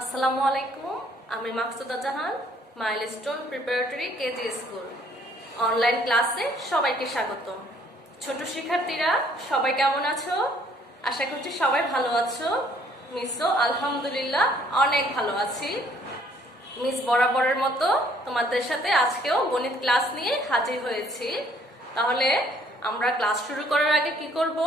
আসসালামু আলাইকুম। আমি Maksuda Jahan, Milestone Preparatory KG school online ক্লাসে সবাইকে স্বাগতম। ছোট শিক্ষার্থীরা সবাই কেমন আছো? আশা করছি সবাই ভালো আছো। মিসও আলহামদুলিল্লাহ অনেক ভালো আছি। মিস বরাবরের মতো তোমাদের সাথে আজকেও গণিত ক্লাস নিয়ে হাজির হয়েছি। তাহলে আমরা ক্লাস শুরু করার আগে কি করব?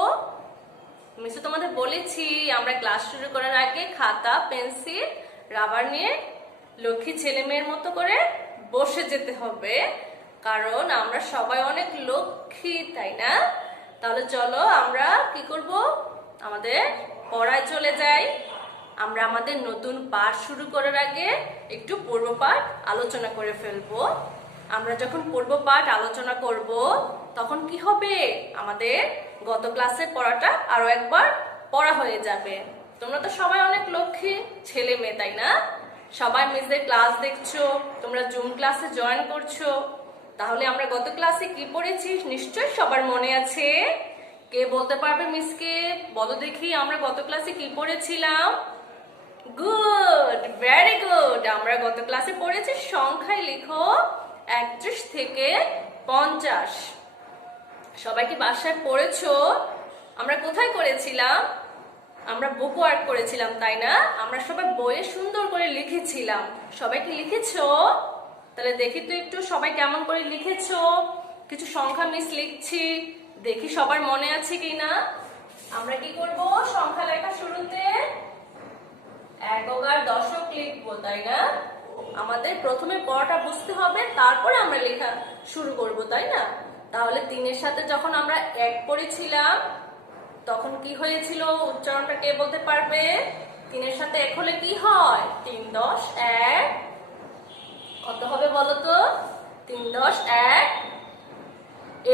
মিসও তোমাদের বলেছি আমরা ক্লাস শুরু করার আগে খাতা, পেন্সিল, রাবার নিয়ে লক্ষ্মী ছেলে মেয়ের মতো করে বসে যেতে হবে, কারণ আমরা সবাই অনেক লক্ষ্মী, তাই না? তাহলে চলো আমরা কি করব, আমাদের পড়ায় চলে যাই। আমরা আমাদের নতুন পাঠ শুরু করার আগে একটু পূর্ব পাঠ আলোচনা করে ফেলবো। আমরা যখন পূর্ব পাঠ আলোচনা করব তখন কি হবে, আমাদের গত ক্লাসের পড়াটা আরো একবার পড়া হয়ে যাবে। তোমরা তো সবাই অনেক লক্ষ্মী ছেলে মেয়ে, তাই না? সবাই মিসদের ক্লাস দেখছো, তোমরা জুম ক্লাসে জয়েন করছো। তাহলে আমরা গত ক্লাসে কি পড়েছি নিশ্চয়ই সবার মনে আছে। কে বলতে পারবে মিসকে? বলো দেখি আমরা গত ক্লাসে কি পড়েছিলাম। Good, very good. আমরা গত ক্লাসে পড়েছি সংখ্যায় লিখো 31 থেকে 50। সবাই কি বাসায় পড়েছো? আমরা কোথায় করেছিলাম? আমরা বুক ওয়ার্ক করেছিলাম, তাই না? আমরা সবাই বইয়ে সুন্দর করে লিখেছিলাম। সবাই কি লিখেছো? তাহলে দেখি তো একটু সবাই কেমন করে লিখেছো। কিছু সংখ্যা মিস লিখছি, দেখি সবার মনে আছে কিনা। আমরা কি করব, সংখ্যা লেখা শুরুতে একক আর দশক লিখবো, তাই না? আমাদের প্রথমে পড়াটা বুঝতে হবে, তারপরে আমরা লেখা শুরু করব, তাই না? তাহলে 3-এর সাথে যখন আমরা 1 পড়েছিলাম তখন কি হয়েছিল, উচ্চারণটা কে বলতে পারবে? 3-এর সাথে 1 হলে কি হয়? 3 10 1। কত হবে বলো তো? 3 10 1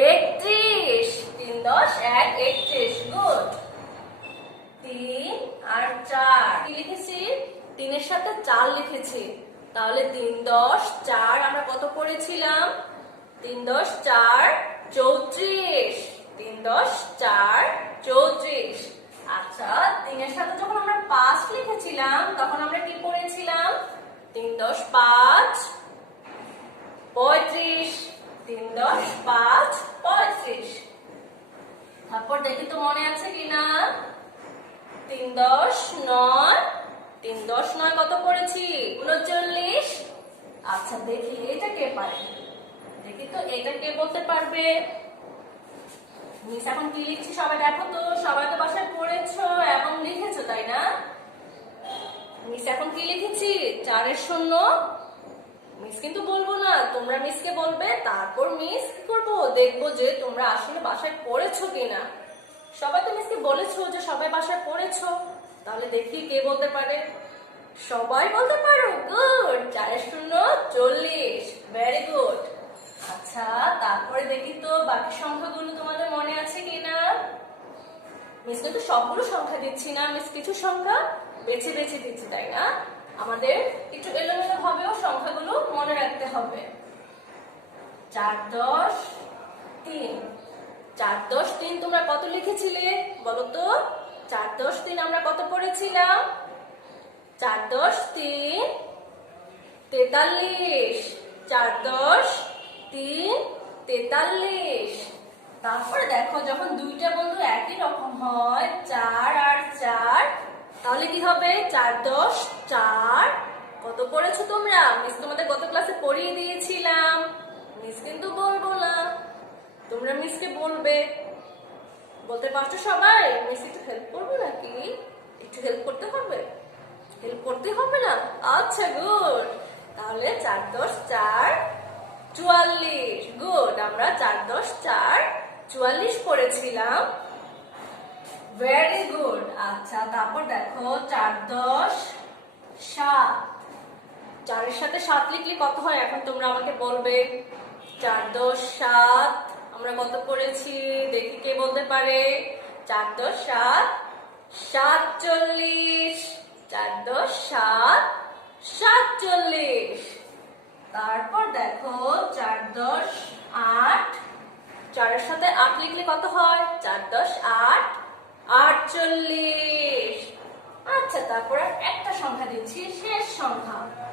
31। 3 10 1 31। গুড। 3 আর 4 কি লিখেছি? 3-এর সাথে 4 লিখেছি। তাহলে 3 10 4 আমরা কত পড়েছিলাম? 3 10 4 34। 3 10 4 34। আচ্ছা, 3-এর সাথে যখন আমরা 5 লিখেছিলাম তখন আমরা কি পড়েছিলাম? 3 10 5 35। 3 10 5 35। তারপর দেখি তো মনে আছে কিনা। 3 10 9। 3 10 9 কত পড়েছি? 39। আচ্ছা, দেখি এটা কে পারে, দেখি তো এটা কে বলতে পারবে। মিস এখন কি লিখছি সবাই দেখো তো। সবাই তো বাসায় পড়েছো এবং লিখেছো, তাই না? মিস এখন কি লিখেছি? 4-এর শূন্য। মিস কিন্তু বলবো না, তোমরা মিসকে বলবে, তারপর মিস কি করবো, দেখবো যে তোমরা আসলে বাসায় পড়েছো কিনা। সবাই তো মিসকে বলেছো যে সবাই বাসায় পড়েছো, তাহলে দেখি কে বলতে পারে। সবাই বলতে পারো, গুড। 4-এর শূন্য 40। Very good. আচ্ছা, তারপরে দেখি তো বাকি সংখ্যাগুলো তোমাদের মনে আছে কিনা। মিস কিন্তু সবগুলো সংখ্যা দিচ্ছি না, মিস কিছু সংখ্যা বেছে বেছে দিচ্ছি, তাই না? আমাদের একটু এলোমেলো ভাবেও সংখ্যাগুলো মনে রাখতে হবে। 4 10 3। 4 10 3 তোমরা কত লিখেছিলে বলো তো? 4 10 3 আমরা কত পড়েছিলাম? 4 10 3 43। 4 10 3 43। তারপরে দেখো যখন দুইটা বন্ধু একই রকম হয়, 4 আর 4, তাহলে কি হবে? 4 10 4। কত পড়েছো তোমরা? মিস তোমাদের গত ক্লাসে পড়িয়ে দিয়েছিলাম, মিস কিন্তু বলবো না, তোমরা মিসকে বলবে। বলতে পারছো সবাই? মিস একটু হেল্প করবে নাকি? একটু হেল্প করতে হবে? হেল্প করতে হবে না? আচ্ছা, গুড। তাহলে 4 10 4 44। গুড। আমরা 4 10 4 44 পড়েছিলাম। Very good. আচ্ছা, তারপর দেখো 4 10 7। 4-এর সাথে 7 লিখলে কত হয় এখন তোমরা আমাকে বলবে। 4 10 7 আমরা কত পড়েছি দেখি কে বলতে পারে। 4 10 7 47। 4 10 7 47। তারপর দেখো 4 10 8। 4-এর সাথে 8 লিখলে কত হয়? 4 10 8 48। আচ্ছা, তারপর একটা সংখ্যা দিচ্ছি, সে সংখ্যা।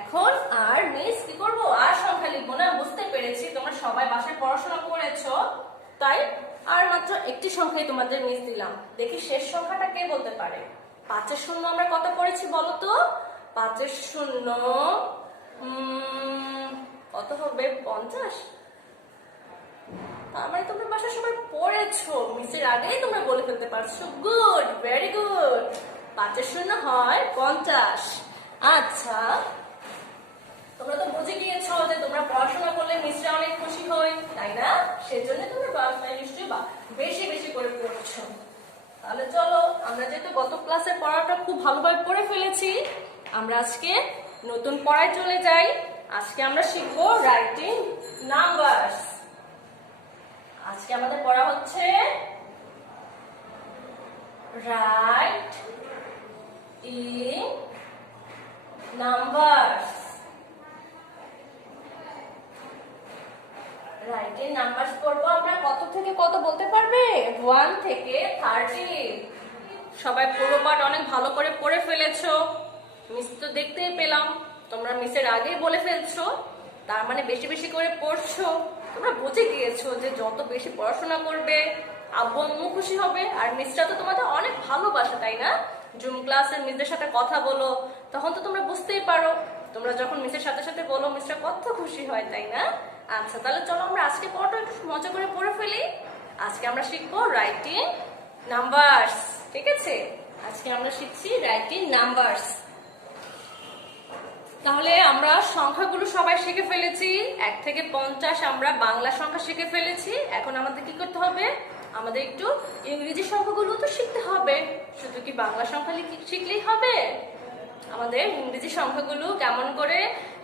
এখন আর মিস কি করবো, আর সংখ্যা লিখবো না। বুঝতে পেরেছি তোমরা সবাই বাসায় পড়াশোনা করেছো, তাই আর মাত্র একটি সংখ্যাই তোমাদের মিস দিলাম। দেখি শেষ সংখ্যাটা কে বলতে পারে। 5 এর শূন্য আমরা কত পড়েছি বলো তো? 5 এর শূন্য কত হবে? 50। তার মানে তোমরা বাসায় সবাই পড়েছো, মিসের আগেই তোমরা বলে ফেলতে পারছো। Good, very good. 5 এর শূন্য হয় 50। আচ্ছা, তোমরা তো বুঝে গিয়েছো যে তোমরা পড়াশোনা করলে মিসরা অনেক খুশি হয়, তাই না? সেজন্য তোমরা বাসায় নিশ্চয়ই বেশি বেশি করে পড়ছো। তাহলে চলো, আমরা যেহেতু গত ক্লাসে পড়াটা খুব ভালোভাবে পড়ে ফেলেছি, আমরা আজকে নতুন পড়ায় চলে যাই। আজকে আমরা শিখবো রাইটিং নাম্বারস। আজকে আমাদের পড়া হচ্ছে right in numbers. Writing numbers করবো আমরা। কত থেকে কত বলতে পারবে? 1 থেকে 30। সবাই পুরো পাঠ অনেক ভালো করে পড়ে ফেলেছো, মিস তো দেখতেই পেলাম। তোমরা মিসের আগেই বলে ফেলছো, তার মানে বেশি বেশি করে পড়ছো। তোমরা বুঝে গিয়েছো যে যত বেশি পড়াশোনা করবে আব্বু আম্মু খুশি হবে, আর মিসরা তো তোমাদের অনেক ভালোবাসে, তাই না? জুম ক্লাসে মিসদের সাথে কথা বলো, তখন তো তোমরা বুঝতেই পারো তোমরা যখন মিসের সাথে সাথে বলো মিসরা কত খুশি হয়, তাই না? আচ্ছা, তাহলে চলো আমরা আজকে পড়াটা একটু মজা করে পড়ে ফেলি। আজকে আমরা শিখবো রাইটিং নাম্বারস, ঠিক আছে? আজকে আমরা শিখছি রাইটিং নাম্বারস। তাহলে আমরা সংখ্যাগুলো সবাই শিখে ফেলেছি। 1 থেকে 50 আমরা বাংলা সংখ্যা শিখে ফেলেছি। এখন আমাদের কি করতে হবে? আমাদের একটু ইংরেজি সংখ্যাগুলো তো শিখতে হবে। শুধু কি বাংলা সংখ্যা শিখলেই হবে? আমাদের ইংরেজি সংখ্যাগুলো কেমন করে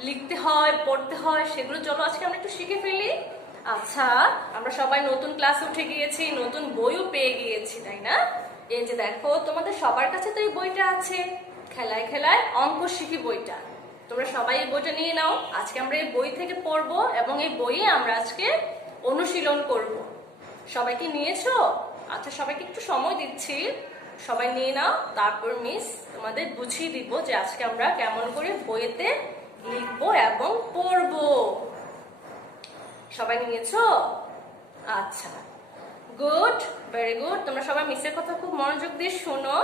লিখতে হয়, পড়তে হয়, সেগুলো চলো আজকে আমরা একটু শিখে ফেলি। আচ্ছা, আমরা সবাই নতুন ক্লাসে উঠে গিয়েছি, নতুন বইও পেয়ে গিয়েছি, তাই না? এই যে দেখো, তোমাদের সবার কাছে তো এই বইটা আছে, খেলায় খেলায় অঙ্ক শিখি বইটা। তোমরা সবাই এই বইটা নিয়ে নাও। আজকে আমরা এই বই থেকে পড়বো এবং এই বইয়ে আমরা আজকে অনুশীলন করব। সবাই কি নিয়েছো? আচ্ছা, সবাইকে একটু সময় দিচ্ছি, সবাই নিয়ে নাও। তারপর মিস তোমাদের বুঝিয়ে দিব যে আজকে আমরা কেমন করে বইতে লিখবো এবং পড়বো। সবাই নিয়েছো? আচ্ছা, গুড, ভেরি গুড। তোমরা সবাই মিসের কথা খুব মনোযোগ দিয়ে শোনো।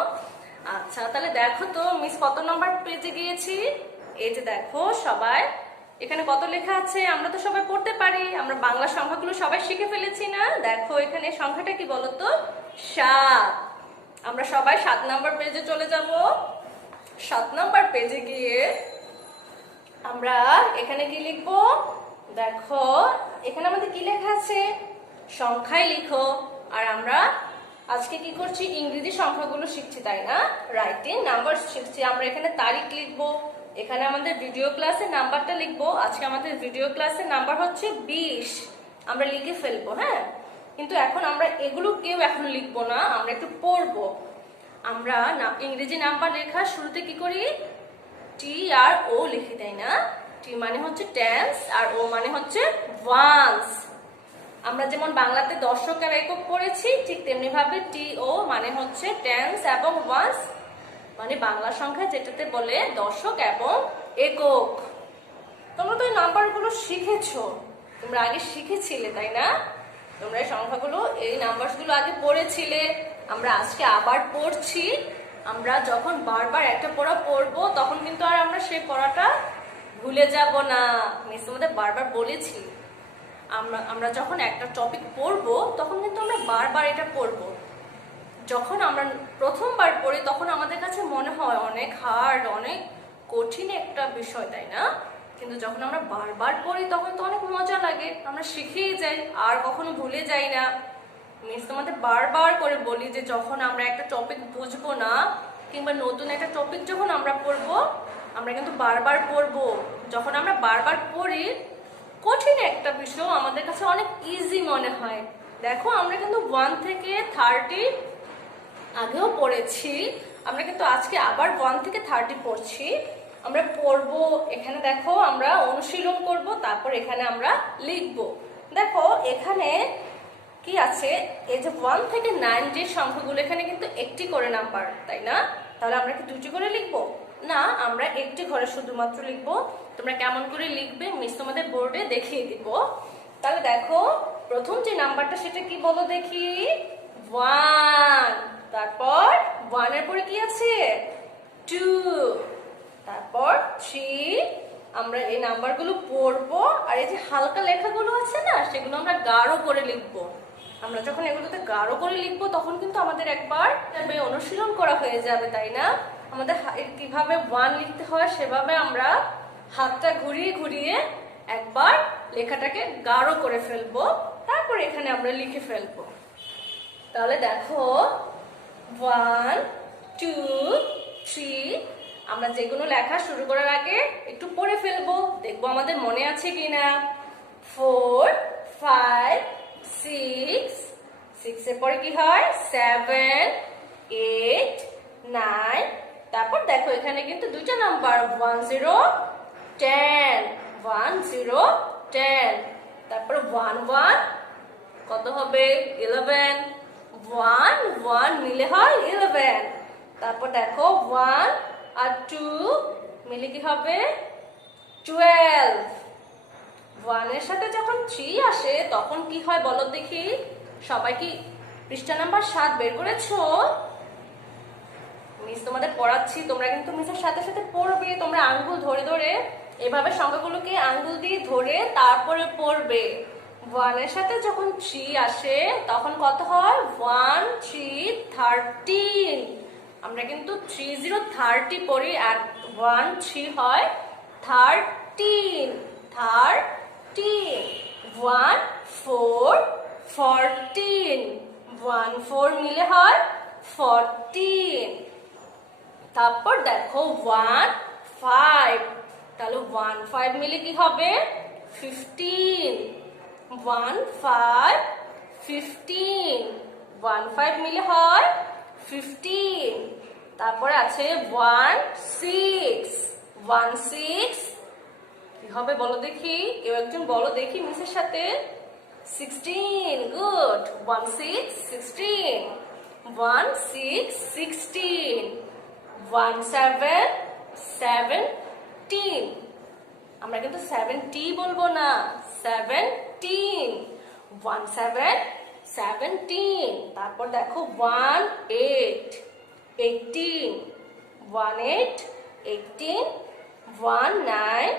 আচ্ছা, তাহলে দেখো তো মিস কত নম্বর পেজে গিয়েছি। এই যে দেখো, সবাই এখানে কত লেখা আছে আমরা তো সবাই পড়তে পারি। আমরা বাংলা সংখ্যাগুলো সবাই শিখে ফেলেছি না? দেখো এখানে সংখ্যাটা কি বলতো? 7। আমরা সবাই 7 নম্বর পেজে চলে যাব। 7 নম্বর পেজে গিয়ে আমরা এখানে কি লিখবো? দেখো এখানে আমাদের কি লেখা আছে? সংখ্যায় লিখো। আর আমরা আজকে কি করছি? ইংরেজি সংখ্যাগুলো শিখছি, তাই না? রাইটিং নাম্বার শিখছি। আমরা এখানে তারিখ লিখবো, এখানে আমাদের ভিডিও ক্লাসের নাম্বারটা লিখবো। আজকে আমাদের ভিডিও ক্লাসের নাম্বার হচ্ছে 20। আমরা লিখে ফেলবো, হ্যাঁ? কিন্তু এখন আমরা এগুলো কেউ এখন লিখবো না, আমরা একটু পড়বো। আমরা ইংরেজি নাম্বার লেখার শুরুতে কি করি? টি আর ও লিখি, তাই না? টি মানে হচ্ছে টেন্স আর ও মানে হচ্ছে ওয়ান্স। আমরা যেমন বাংলাতে দশক আর একক পড়েছি, ঠিক তেমনি ভাবে টি ও মানে হচ্ছে টেন্স এবং ওয়ান্স, মানে বাংলা সংখ্যা যেটাতে বলে দশক এবং একক। তোমরা তো এই নাম্বারগুলো শিখেছো, তোমরা আগে শিখেছিলে, তাই না? তোমরা এই সংখ্যাগুলো, এই নাম্বারগুলো আগে পড়েছিলে। আমরা আজকে আবার পড়ছি। আমরা যখন বারবার একটা পড়া পড়বো তখন কিন্তু আর আমরা সেই পড়াটা ভুলে যাব না। মিস তোমাদের বারবার বলেছি, আমরা যখন একটা টপিক পড়বো তখন কিন্তু আমরা বারবার এটা পড়বো। যখন আমরা প্রথমবার পড়ি তখন আমাদের কাছে মনে হয় অনেক হার্ড, অনেক কঠিন একটা বিষয়, তাই না? কিন্তু যখন আমরা বারবার পড়ি তখন তো অনেক মজা লাগে, আমরা শিখেই যাই, আর কখনো ভুলে যাই না। মিস তোমাদের বারবার করে বলি যে যখন আমরা একটা টপিক বুঝবো না, কিংবা নতুন একটা টপিক যখন আমরা পড়বো, আমরা কিন্তু বারবার পড়বো। যখন আমরা বারবার পড়ি, কঠিন একটা বিষয় আমাদের কাছে অনেক ইজি মনে হয়। দেখো আমরা কিন্তু 1 থেকে 30 আগেও পড়েছি, আমরা কিন্তু আজকে আবার 1 থেকে 30 পড়ছি। আমরা পড়বো, এখানে দেখো আমরা অনুশীলন করব, তারপর এখানে আমরা লিখব। দেখো এখানে কি আছে? এই যে 1 থেকে 9 যে সংখ্যাগুলো, এখানে কিন্তু একটি করে নাম্বার, তাই না? তাহলে আমরা কি দুটি করে লিখবো? না, আমরা একটি ঘরে শুধুমাত্র লিখবো। তোমরা কেমন করে লিখবে মিস তোমাদের বোর্ডে দেখিয়ে দিব। তাহলে দেখো, প্রথম যে নাম্বারটা সেটা কি বলো দেখি? 1। তারপর 1 এর পরে কি আছে? 2। তারপর 3। আমরা এই নাম্বারগুলো পড়বো, আর এই যে হালকা লেখাগুলো আছে না, সেগুলো আমরা গাঢ় করে লিখবো। আমরা যখন এগুলোতে গাঢ় করে লিখবো তখন কিন্তু আমাদের একবার অনুশীলন করা হয়ে যাবে, তাই না? আমাদের কিভাবে 1 লিখতে হয় সেভাবে আমরা হাতটা ঘুরিয়ে ঘুরিয়ে একবার লেখাটাকে গাঢ় করে ফেলবো, তারপর এখানে আমরা লিখে ফেলবো। তাহলে দেখো, 1 2 3। আমরা যেগুলো লেখা শুরু করার আগে একটু পড়ে ফেলবো, দেখবো আমাদের মনে আছে কিনা। 4 5 6। 6 এর পরে কি হয়? 7 8 9। তারপর দেখো এখানে কিন্তু দুইটা নাম্বার, 1 0 10। 1 0 10। তারপর 1 1 কত হবে? 11। 1 1 মিলে হয় 11। তারপর দেখো 1 আর 2 মিলে কি হবে? 12। 1 এর সাথে যখন 3 আসে তখন কি হয় বলো দেখি? সবাই কি পৃষ্ঠা নাম্বার 7 বের করেছো? মিস তোমাদের পড়াচ্ছি, তোমরা কিন্তু মিসের সাথে সাথে পড়বে। তোমরা আঙ্গুল ধরে ধরে এভাবে সংখ্যাগুলোকে আঙ্গুল দিয়ে ধরে তারপরে পড়বে। 1 এর সাথে যখন 3 আসে তখন কত হয়? 1 3 13। আমরা কিন্তু 3 0 30 পড়ি, আর 1 3 হয় 13। 13। 1 4 14। 1 4 মিলে হয় 14। তারপর দেখো 1 5। তাহলে 1 5 মিলে কি হবে? 15। 1 5 15। 1 5 মিলে হয় 15। তারপরে আছে 1 6। 1 6 কি হবে বলো দেখি? কেউ একজন বলো দেখি মিসের সাথে। 16। গুড। 1 6 16। 1 6 16। 1 7 17। আমরা কিন্তু 70 বলবো না, 17। 1 7 17। তারপর দেখো 1 8 18। 1 8 18। 1 9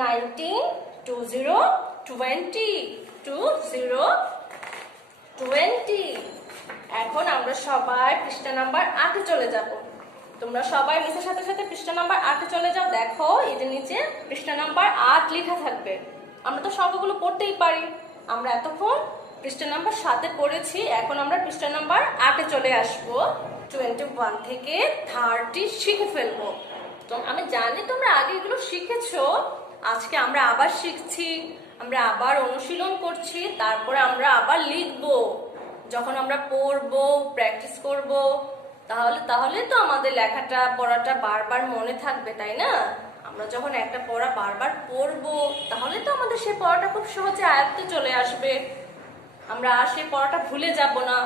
19। 2 0 20। 2 0 20। এখন আমরা সবাই পৃষ্ঠা নাম্বার 8 এ চলে যাব। তোমরা সবাই মিসের সাথে সাথে পৃষ্ঠা নাম্বার 8 এ চলে যাও। দেখো এই যে নিচে পৃষ্ঠা নাম্বার 8 লেখা থাকবে। আমরা তো সংখ্যাগুলো পড়তেই পারি। আমরা এতক্ষণ পৃষ্ঠা নাম্বার 7 এ পড়েছি, এখন আমরা পৃষ্ঠা নাম্বার 8 এ চলে আসব। 21 থেকে 30 শিখে ফেলবো। তো আমি জানি তোমরা আগে এগুলো শিখেছো, আজকে আমরা আবার শিখছি, আমরা আবার অনুশীলন করছি, তারপরে আমরা আবার লিখবো। যখন আমরা পড়বো, প্র্যাকটিস করব, তাহলে তো আমাদের লেখাটা পড়াটা বারবার মনে থাকবে, তাই না? আমরা যখন একটা পড়া বারবার পড়বো তাহলে তো আমাদের সেই পড়াটা খুব সহজে আয়ত্তে চলে আসবে। আমরা আর সেই পড়াটা ভুলে যাব না,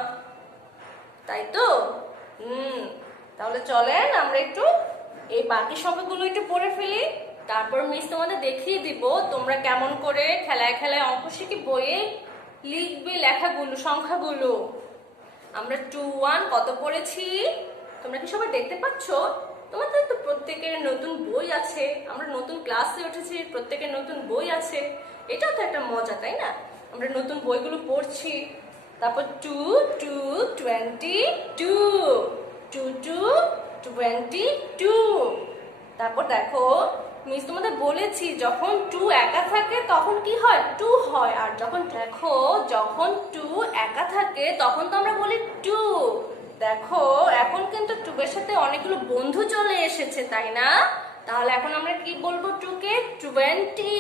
তাই তো? তাহলে চলেন আমরা একটু এই বাকি সংখ্যাগুলো একটু পড়ে ফেলি, তারপর মিস তোমাদের দেখিয়ে দিব তোমরা কেমন করে খেলায় খেলায় অঙ্ক শিখে বইয়ে লিখবে লেখাগুলো, সংখ্যাগুলো। আমরা 2 1 কত পড়েছি তোমরা কি সবাই দেখতে পাচ্ছ? তোমাদের তো প্রত্যেকের নতুন বই আছে, আমরা নতুন ক্লাসে উঠেছি, প্রত্যেকের নতুন বই আছে, এটাও তো একটা মজা, তাই না? আমরা নতুন বইগুলো পড়ছি। তারপর 2 2 22। 2 2 22। তারপর দেখো মিস তোমাদের বলেছি যখন 2 একা থাকে তখন কি হয়? 2 হয়। আর যখন দেখো যখন 2 একা থাকে তখন তো আমরা বলি 2। দেখো এখন কিন্তু 2 এর সাথে অনেকগুলো বন্ধু চলে এসেছে, তাই না? তাহলে এখন আমরা কি বলবো? 2 কে 20।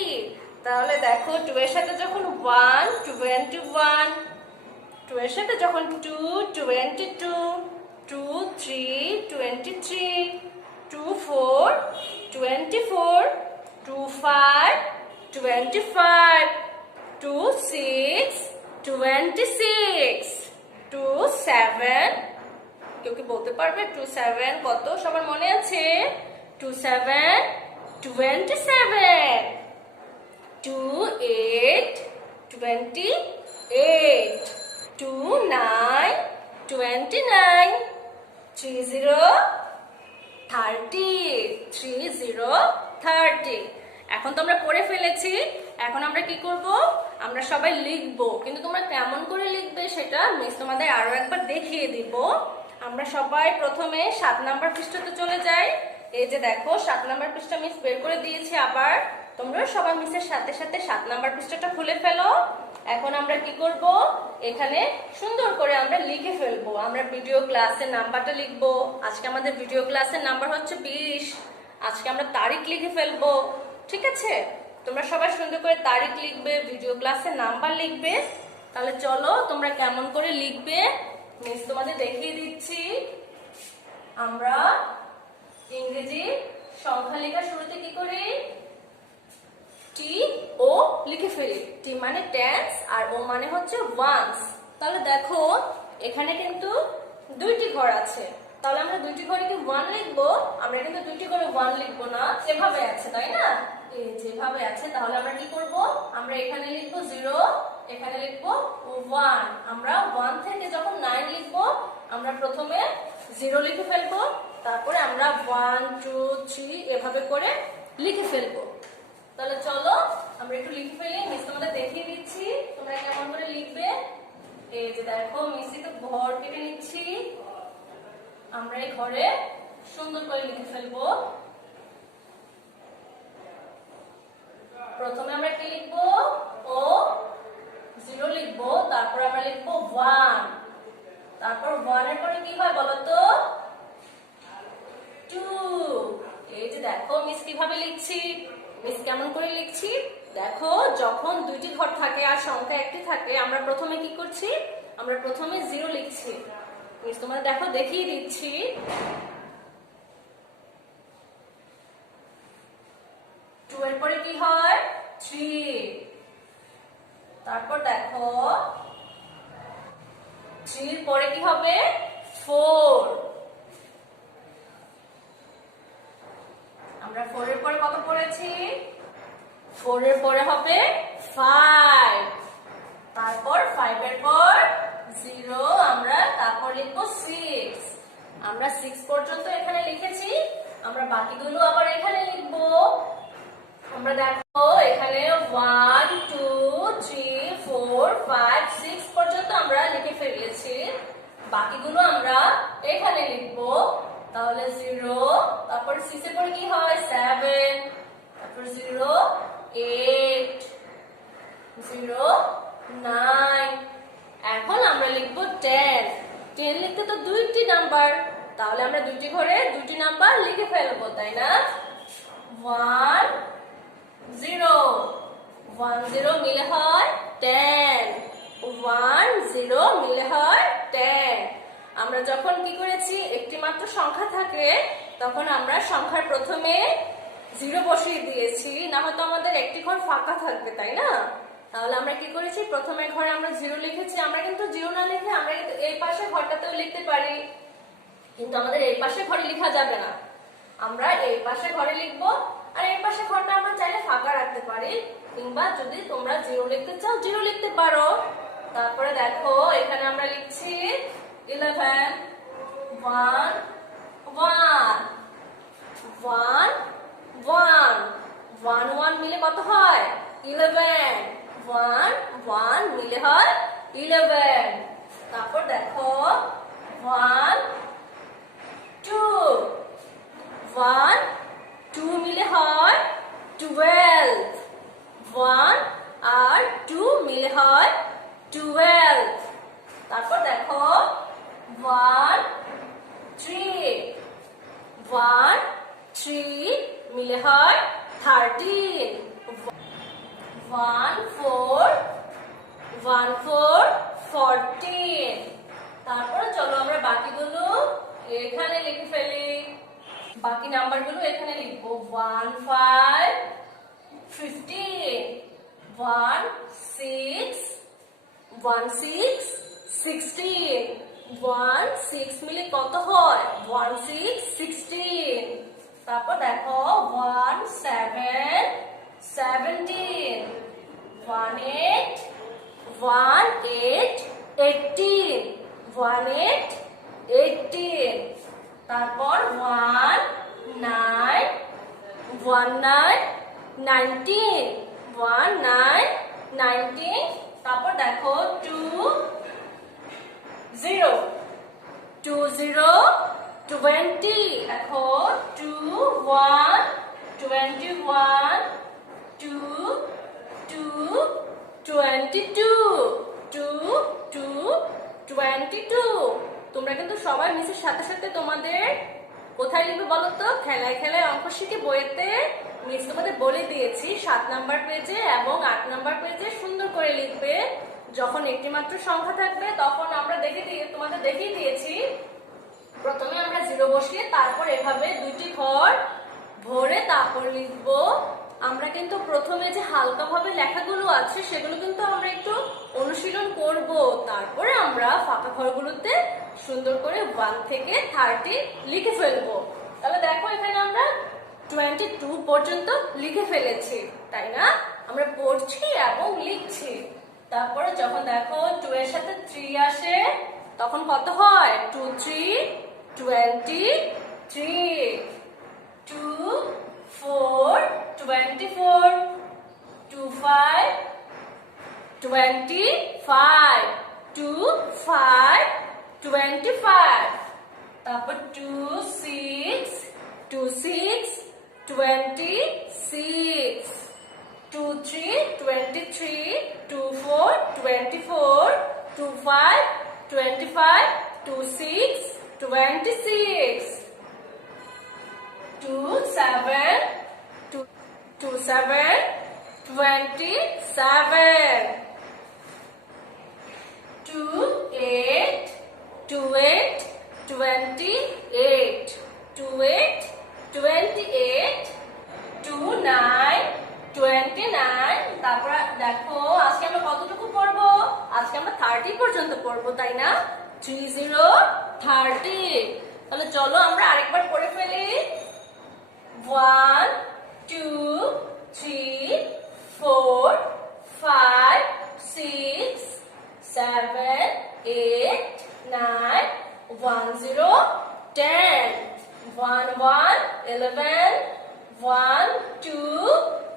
তাহলে দেখো 2 এর সাথে যখন 1 21, 2 এর সাথে যখন 2 22, 2 3 23, 2 4 24, 2 5 25, 2 6 26, 2 7। কেউ কি বলতে পারবে 2 7 কত? সবার মনে আছে? 2 7 27, 2 8 28, 2 9 29, 3 0 30, 3 0 30। এখন তো আমরা পড়ে ফেলেছি, এখন আমরা কি করব, আমরা সবাই লিখবো, কিন্তু তোমরা কেমন করে লিখবে সেটা মিস তোমাদের আরো একবার দেখিয়ে দিব। আমরা সবাই প্রথমে 7 নাম্বার পৃষ্ঠাতে চলে যাই। এই যে দেখো 7 নাম্বার পৃষ্ঠা মিস বের করে দিয়েছি, আবার তোমরা সবাই মিসের সাথে সাথে 7 নাম্বার পৃষ্ঠাটা খুলে ফেলো। এখন আমরা কি করব, এখানে সুন্দর করে আমরা লিখে ফেলবো। আমরা ভিডিও ক্লাসের নাম্বারটা লিখবো। আজকে আমাদের ভিডিও ক্লাসের নাম্বার হচ্ছে 20। আজকে আমরা তারিখ লিখে ফেলবো, ঠিক আছে? তোমরা সবাই সুন্দর করে তারিখ লিখবে, ভিডিও ক্লাসের নাম্বার লিখবে। তাহলে চলো তোমরা কেমন করে লিখবে মিস তোমাদের দেখিয়ে দিচ্ছি। আমরা ইংরেজি সংখ্যা লেখার শুরুতে কি করি, টি ও লিখে ফেলি। টি মানে টেন্স আর ও মানে হচ্ছে ওয়ান্স। তাহলে দেখো এখানে কিন্তু দুইটি ঘর আছে, তাহলে আমরা দুইটি ঘরে কি ওয়ান লিখবো? আমরা কিন্তু দুইটি ঘরে ওয়ান লিখবো না, যেভাবে আছে তাই না, এই যেভাবে আছে। তাহলে আমরা কি করব, আমরা এখানে লিখবো 0, এখানে লিখবো 1। আমরা 1 থেকে যখন 9 লিখবো, আমরা প্রথমে 0 লিখে ফেলবো, তারপরে আমরা 1 2 3 এভাবে করে লিখে ফেলবো। তাহলে চলো আমরা একটু লিখে ফেলি, মিস তোমাদের দেখিয়ে দিচ্ছি তোমরা কেমন করে লিখবে। এই যে দেখো মিস তো ঘর কেটে নিচ্ছি, আমরা এই ঘরে সুন্দর করে লিখে ফেলবো। প্রথমে আমরা কি লিখবো, ও 0 লিখবো, তারপর আমরা লিখবো 1, তারপর 1 এর পরে কি হয় বলো তো, 2। এই যে দেখো মিস কিভাবে লিখছি, মিস কেমন করে লিখছি দেখো। যখন দুইটি ঘর থাকে আর সংখ্যা একটি থাকে, আমরা প্রথমে কি করছি, আমরা প্রথমে 0 লিখছি। মিস তোমাদের দেখো দেখিয়ে দিচ্ছি। 2 এর পরে কি হয়, 3, তারপর দেখো 3 এর পরে কি হবে, 4। আমরা 4 এর পরে কত পড়েছি, 4 এর পরে হবে 5, তারপর 5 এর পর 0, আমরা তারপর লিখবো 6। আমরা 6 পর্যন্ত এখানে লিখেছি, আমরা বাকিগুলো আবার এখানে লিখবো। আমরা দেখো এখানে 1 2 3 4 5 6 পর্যন্ত আমরা লিখে ফেলেছি, বাকিগুলো আমরা এখানে লিখবো। তাহলে 0, তারপর 6 এর পরে কি হয় 7, তারপর 0 8 0 9। এখন আমরা লিখবো 10। 10 লিখতে তো দুইটি নাম্বার, তাহলে আমরা দুইটি ঘরে দুইটি নাম্বার লিখে ফেলবো, তাই না? 1 0 1 0 মিলে হয় 10, 1 0 মিলে হয় 10। আমরা যখন কি করেছি, একটি মাত্র সংখ্যা থাকে তখন আমরা সংখ্যার প্রথমে 0 বসিয়ে দিয়েছি, না হয়তো আমাদের একটি ঘর ফাঁকা থাকবে, তাই না? তাহলে আমরা কি করেছি, প্রথমে ঘরে আমরা 0 লিখেছি। আমরা কিন্তু 0 না লিখে আমরা কিন্তু এই পাশে ঘরটাতেও লিখতে পারি, কিন্তু আমাদের এই পাশে ঘরে লেখা যাবে না, আমরা এই পাশে ঘরে লিখবো। আর এই পাশে ঘরটা আমরা চাইলে ফাঁকা রাখতে পারি, কিংবা যদি তোমরা 0 লিখতে চাও 0 লিখতে পারো। তারপরে দেখো এখানে আমরা লিখছি 11 1 1 1 1 1 1 মিলে কত হয় 11, 1 1 মিলে হয় 11। তারপর দেখো 1 2 1 2 মিলে হয় 12, 1 আর 2 মিলে হয় 12। তারপর দেখো 1 3 1 3 মিলে হয় 13, 1 4 1 4 14। তারপর চলো আমরা বাকিগুলো এখানে লিখে ফেলি, বাকি নাম্বারগুলো এখানে লিখবো। 1 5 15, 1 6 1 6 16, 1 6 মিলে কত হয় 1 6 16, তারপর দেখো 1 7 17, 1 8 1 8 18, 1 8 18, তারপর 1 9 1 9 19, 1 9 19, তারপর দেখো 2 0 2 0 20, দেখো 2 1 21, 2 2 22, 2 2 22। তোমরা কিন্তু সবাই মিসের সাথে সাথে তোমাদের কোথায় লিখবে বলো তো? খেলায় খেলায় অঙ্ক শিখে বইতে মিস তোমাদের বলে দিয়েছি 7 নাম্বার পেজে এবং 8 নাম্বার পেজে সুন্দর করে লিখবে। যখন একটি মাত্র সংখ্যা থাকবে তখন আমরা তোমাদের দেখিয়ে দিয়েছি, প্রথমে আমরা 0 বসিয়ে তারপর এভাবে দুইটি ঘর ভরে তারপর লিখবো। আমরা কিন্তু প্রথমে যে হালকাভাবে লেখাগুলো আছে সেগুলো কিন্তু আমরা একটু অনুশীলন করব, তারপরে আমরা ফাঁকা ঘরগুলোতে সুন্দর করে 1 থেকে 30 লিখে ফেলবো। তাহলে দেখো এখানে আমরা 22 পর্যন্ত লিখে ফেলেছি, তাই না? আমরা পড়ছি এবং লিখছি। তারপরে যখন দেখো 2 এর সাথে 3 আসে তখন কত হয়? 2 3 23, 2 4 24, 2 5 25, 2 5 25, তারপর 2 6 2 6 26, 2 3 23, 2 4 24, 2 5 25, 2 6 26, 2 7 2 7 27, 2 8 2 8 28, 2 8 28, 2 9 29। তারপর দেখো আজকে আমরা কতটুকু পড়বো? আজকে আমরা 30 পর্যন্ত পড়বো, তাই না? 30 30। তাহলে চলো আমরা আরেকবার পড়ে ফেলি। 1 2 3 4 5 6 7 8 9 1 0 10, 1 1 11, 1 2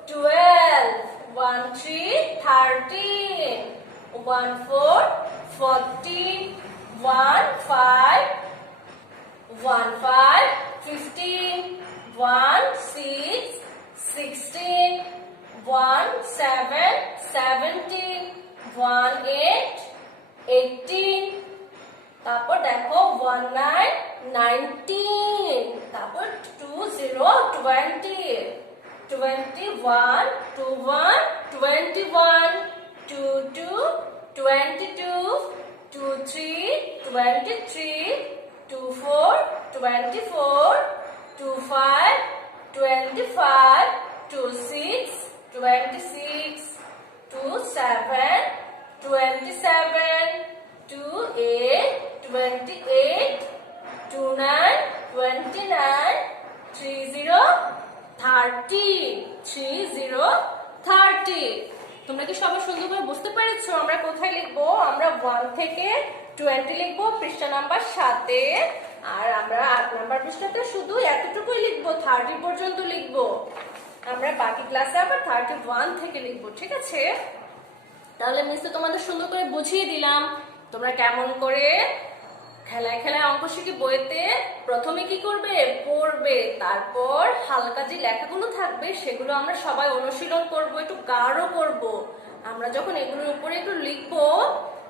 12, 1 3 13, 1 4 14, 1 5 1 5 15, 1 6 16, 1 7 17, 1 8 18, তারপর দেখো 1 9 19, তারপর 2 0 20, 21 21 21, 2 2 22, 2 3 23, 2 4 24, 2 5 25, 2 6 26, 2 7 27, 2 8 28, 2 9 29, 3 0 30, 3 0 30। তোমরা কি সবাই সুন্দর করে বুঝতে পেরেছো আমরা কোথায় লিখবো? আমরা 1 থেকে 20 লিখবো পৃষ্ঠা নাম্বার 7-এ, আর আমরা 8 নাম্বার পৃষ্ঠাতে শুধু এতটুকুই লিখবো, 30 পর্যন্ত লিখবো। আমরা বাকি ক্লাসে আবার 31 থেকে লিখবো, ঠিক আছে? তাহলে মিস তো তোমাদের সুন্দর করে বুঝিয়ে দিলাম তোমরা কেমন করে খেলায় খেলায় অঙ্ক শিখে বইতে প্রথমে কি করবে? পড়বে, তারপর হালকা যে লেখাগুলো থাকবে সেগুলো আমরা সবাই অনুশীলন করব, একটু গাঢ় করব। আমরা যখন এগুলোর উপরে একটু লিখবো,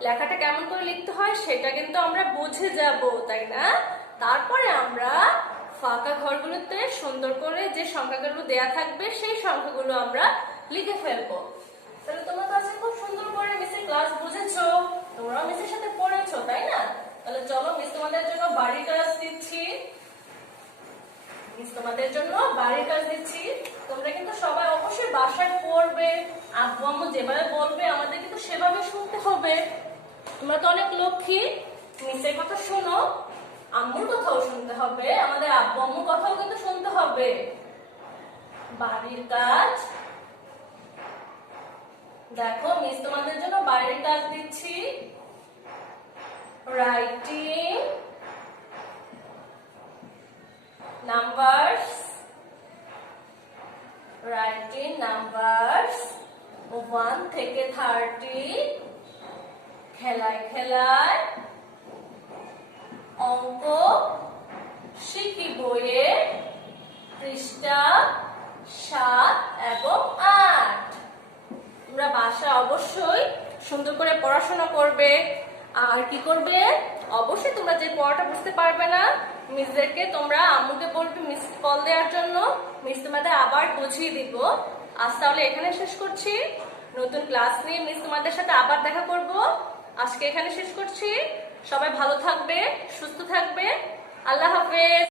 লেখাটা কেমন করে লিখতে হয় সেটা কিন্তু আমরা বুঝে যাব, তাই না? তারপরে আমরা ফাঁকা ঘরগুলোতে সুন্দর করে যে সংখ্যাগুলো দেয়া থাকবে সেই সংখ্যাগুলো আমরা লিখে ফেলবো। তাহলে তোমার কাছে খুব সুন্দর করে মিসের ক্লাস বুঝেছো, তোমরাও মিসের সাথে পড়েছো, তাই না? তাহলে চলো মিস তোমাদের জন্য বাড়ির কাজ দিচ্ছি। তোমরা কিন্তু সবাই অবশ্যই বাসায় পড়বে, আব্বু আম্মু যেভাবে বলবে আমাদের কিন্তু সেভাবে শুনতে হবে। তোমরা তো অনেক লক্ষ্মী, মিসের কথা শোনো। আম্মুর কথাও শুনতে হবে, আমাদের আব্বু আম্মুর কথাও কিন্তু শুনতে হবে। বাড়ির কাজ, দেখো মিস তোমাদের জন্য বাড়ির কাজ দিচ্ছি। রাইটিং নাম্বারস, রাইটিং নাম্বারস 1 থেকে 30, খেলায় খেলায় অঙ্ক শিখি বইয়ে পৃষ্ঠা 7 এবং 8। তোমরা বাসায় অবশ্যই সুন্দর করে পড়াশোনা করবে। আর কি করবে, অবশ্যই তোমরা যে পড়াটা বুঝতে পারবে না মিসদেরকে তোমরা আম্মুকে বলবে মিস কল দেওয়ার জন্য, মিস তোমাদের আবার বুঝিয়ে দিব। আজ তাহলে এখানে শেষ করছি, নতুন ক্লাস নিয়ে মিস তোমাদের সাথে আবার দেখা করব। আজকে এখানে শেষ করছি, সবাই ভালো থাকবে, সুস্থ থাকবে, আল্লাহ হাফেজ।